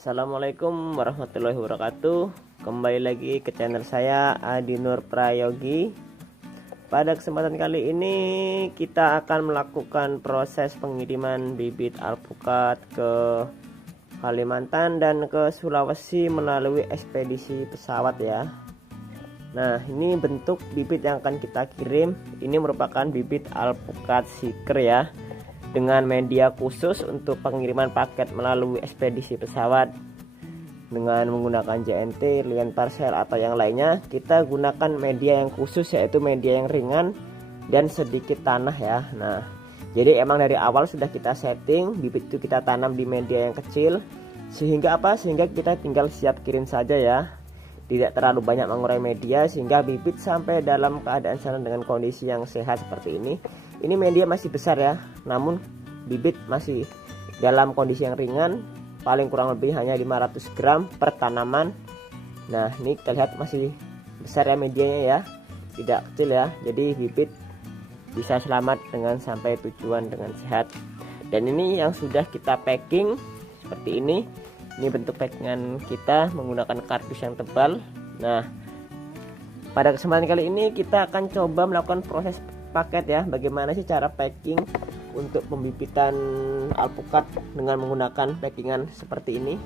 Assalamualaikum warahmatullahi wabarakatuh. Kembali lagi ke channel saya Adi Nur Prayogi. Pada kesempatan kali ini kita akan melakukan proses pengiriman bibit alpukat ke Kalimantan dan ke Sulawesi melalui ekspedisi pesawat ya. Nah, ini bentuk bibit yang akan kita kirim. Ini merupakan bibit alpukat seeker ya, dengan media khusus untuk pengiriman paket melalui ekspedisi pesawat. Dengan menggunakan JNT, Lian Parcel atau yang lainnya, kita gunakan media yang khusus, yaitu media yang ringan dan sedikit tanah ya. Nah, jadi emang dari awal sudah kita setting bibit itu kita tanam di media yang kecil, sehingga apa? Sehingga kita tinggal siap kirim saja ya. Tidak terlalu banyak mengurai media sehingga bibit sampai dalam keadaan sana dengan kondisi yang sehat seperti ini. Ini media masih besar ya, namun bibit masih dalam kondisi yang ringan, paling kurang lebih hanya 500 gram per tanaman. Nah, ini kita lihat masih besar ya medianya ya, tidak kecil ya. Jadi bibit bisa selamat dengan sampai tujuan dengan sehat. Dan ini yang sudah kita packing seperti ini. Ini bentuk packingan kita menggunakan kardus yang tebal. Nah, pada kesempatan kali ini kita akan coba melakukan proses paket ya. Bagaimana sih cara packing untuk pembibitan alpukat dengan menggunakan packingan seperti ini.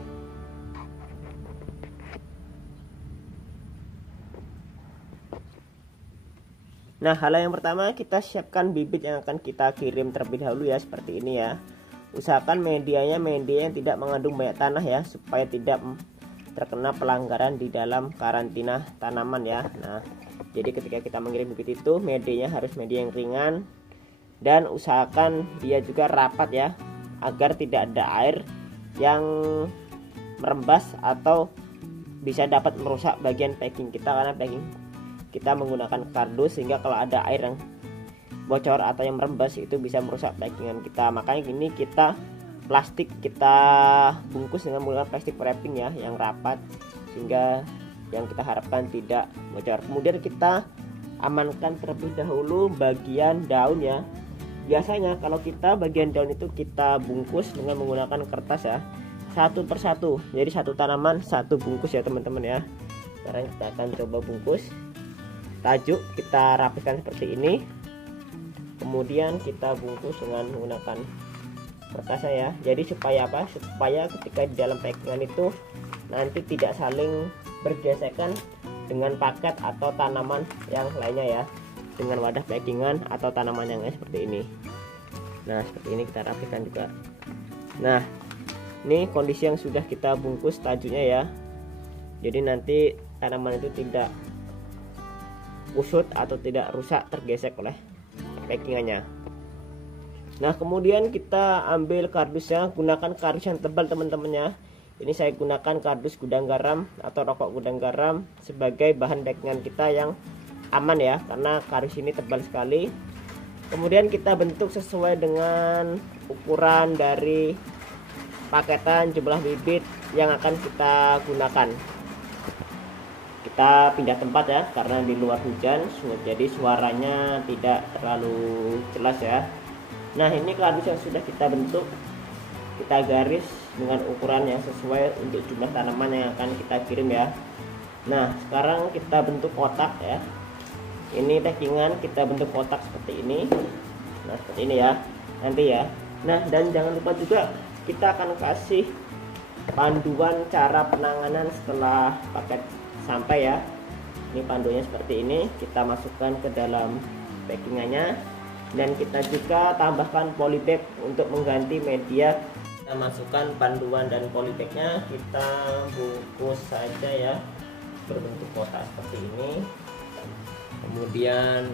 Nah, hal yang pertama kita siapkan bibit yang akan kita kirim terlebih dahulu ya, seperti ini ya. Usahakan media yang tidak mengandung banyak tanah ya, supaya tidak terkena pelanggaran di dalam karantina tanaman ya. Nah, jadi ketika kita mengirim bibit itu, medianya harus media yang ringan dan usahakan dia juga rapat ya, agar tidak ada air yang merembas atau bisa dapat merusak bagian packing kita, karena packing kita menggunakan kardus, sehingga kalau ada air yang bocor atau yang merembas itu bisa merusak packingan kita. Makanya ini kita plastik kita bungkus dengan menggunakan plastik wrapping ya, yang rapat sehingga yang kita harapkan tidak bocor. Kemudian kita amankan terlebih dahulu bagian daun ya. Biasanya kalau kita bagian daun itu kita bungkus dengan menggunakan kertas ya, satu persatu. Jadi satu tanaman satu bungkus ya teman-teman ya. Sekarang kita akan coba bungkus. Tajuk kita rapikan seperti ini. Kemudian kita bungkus dengan menggunakan kertas ya. Jadi supaya apa? Supaya ketika di dalam packingan itu nanti tidak saling bergesekan dengan paket atau tanaman yang lainnya ya, dengan wadah packingan atau tanaman yang lain seperti ini. Nah, seperti ini kita rapikan juga. Nah, ini kondisi yang sudah kita bungkus tajuknya ya. Jadi nanti tanaman itu tidak kusut atau tidak rusak tergesek oleh packingannya. Nah, kemudian kita ambil kardusnya, gunakan kardus yang tebal teman-teman ya. Ini saya gunakan kardus gudang garam atau rokok gudang garam sebagai bahan packingan kita yang aman ya, karena kardus ini tebal sekali. Kemudian kita bentuk sesuai dengan ukuran dari paketan jumlah bibit yang akan kita gunakan. Kita pindah tempat ya, karena di luar hujan, jadi suaranya tidak terlalu jelas ya. Nah, ini kardus yang sudah kita bentuk, kita garis dengan ukuran yang sesuai untuk jumlah tanaman yang akan kita kirim ya. Nah, sekarang kita bentuk kotak ya. Ini packingan kita bentuk kotak seperti ini. Nah, seperti ini ya nanti ya. Nah, dan jangan lupa juga kita akan kasih panduan cara penanganan setelah paket sampai ya. Ini panduannya seperti ini, kita masukkan ke dalam packingannya. Dan kita juga tambahkan polybag untuk mengganti media. Kita masukkan panduan dan polybagnya, kita bungkus saja ya berbentuk kotak seperti ini. Kemudian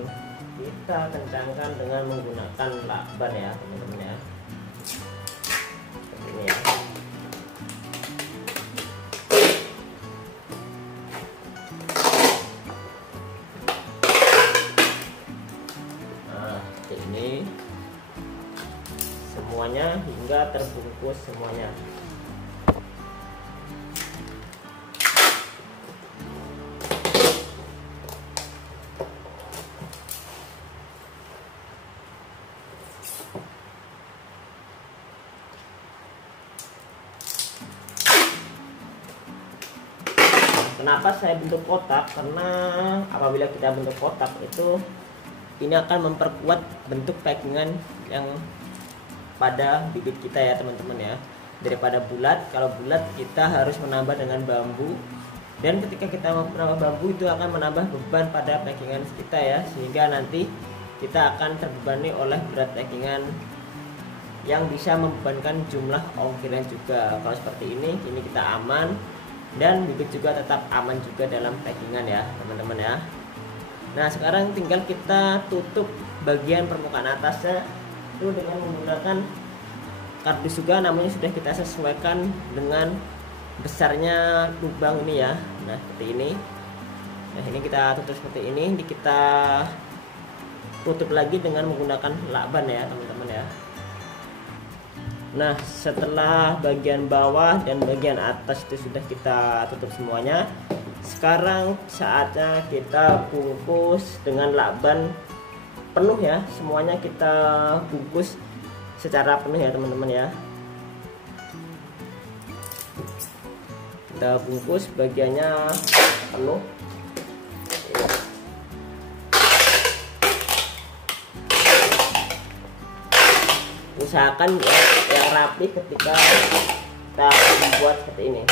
kita kencangkan dengan menggunakan lakban ya teman-teman ya, seperti ini ya. Ini semuanya hingga terbungkus semuanya. Kenapa saya bentuk kotak? Karena apabila kita bentuk kotak itu ini akan memperkuat bentuk packingan yang pada bibit kita ya teman-teman ya. Daripada bulat, kalau bulat kita harus menambah dengan bambu, dan ketika kita menambah bambu itu akan menambah beban pada packingan kita ya, sehingga nanti kita akan terbebani oleh berat packingan yang bisa membebankan jumlah ongkiran juga. Kalau seperti ini kita aman, dan bibit juga tetap aman juga dalam packingan ya teman-teman ya. Nah sekarang tinggal kita tutup bagian permukaan atasnya itu dengan menggunakan kardus juga, namanya sudah kita sesuaikan dengan besarnya lubang ini ya. Nah seperti ini. Nah ini kita tutup seperti ini, kita tutup lagi dengan menggunakan lakban ya teman-teman ya. Nah setelah bagian bawah dan bagian atas itu sudah kita tutup semuanya, sekarang saatnya kita bungkus dengan lakban penuh ya. Semuanya kita bungkus secara penuh ya teman-teman ya. Kita bungkus bagiannya penuh. Usahakan yang rapi ketika kita membuat seperti ini.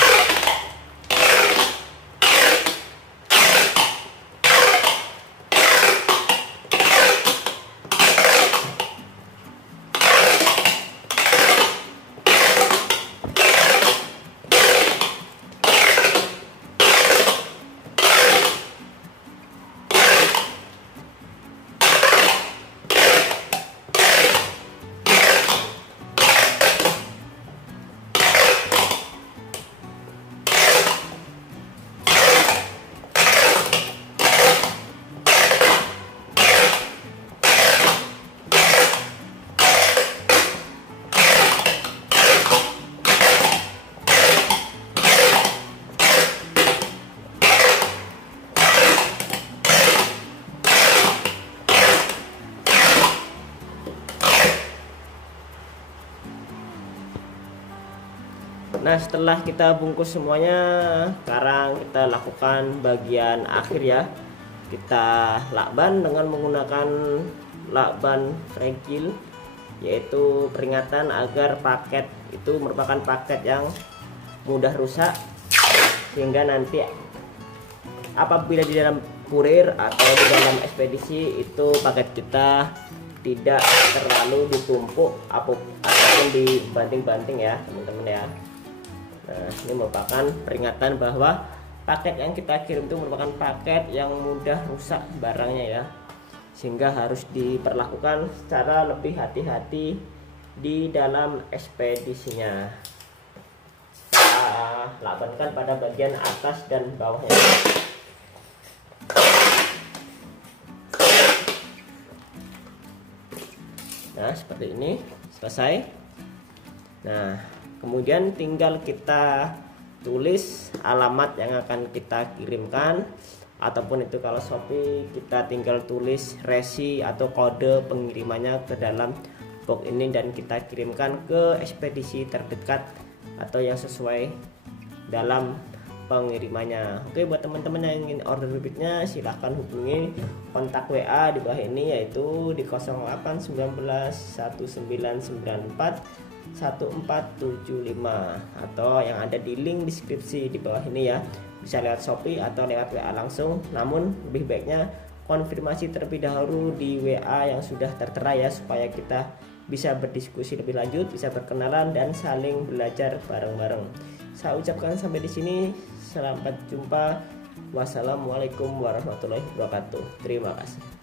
Nah setelah kita bungkus semuanya, sekarang kita lakukan bagian akhir ya. Kita lakban dengan menggunakan lakban fragile, yaitu peringatan agar paket itu merupakan paket yang mudah rusak, sehingga nanti apabila di dalam kurir atau di dalam ekspedisi itu paket kita tidak terlalu ditumpuk ataupun dibanting-banting ya teman-teman ya. Nah, ini merupakan peringatan bahwa paket yang kita kirim itu merupakan paket yang mudah rusak barangnya ya, sehingga harus diperlakukan secara lebih hati-hati di dalam ekspedisinya. Kita lakbankan pada bagian atas dan bawahnya. Nah seperti ini, selesai. Nah kemudian tinggal kita tulis alamat yang akan kita kirimkan, ataupun itu kalau Shopee kita tinggal tulis resi atau kode pengirimannya ke dalam box ini, dan kita kirimkan ke ekspedisi terdekat atau yang sesuai dalam pengirimannya. Oke, buat teman-teman yang ingin order bibitnya silahkan hubungi kontak WA di bawah ini, yaitu di 081919941475 atau yang ada di link deskripsi di bawah ini ya. Bisa lewat Shopee atau lewat WA langsung, namun lebih baiknya konfirmasi terlebih dahulu di WA yang sudah tertera ya, supaya kita bisa berdiskusi lebih lanjut, bisa berkenalan dan saling belajar bareng-bareng. Saya ucapkan sampai di sini, sampai jumpa. Wassalamualaikum warahmatullahi wabarakatuh. Terima kasih.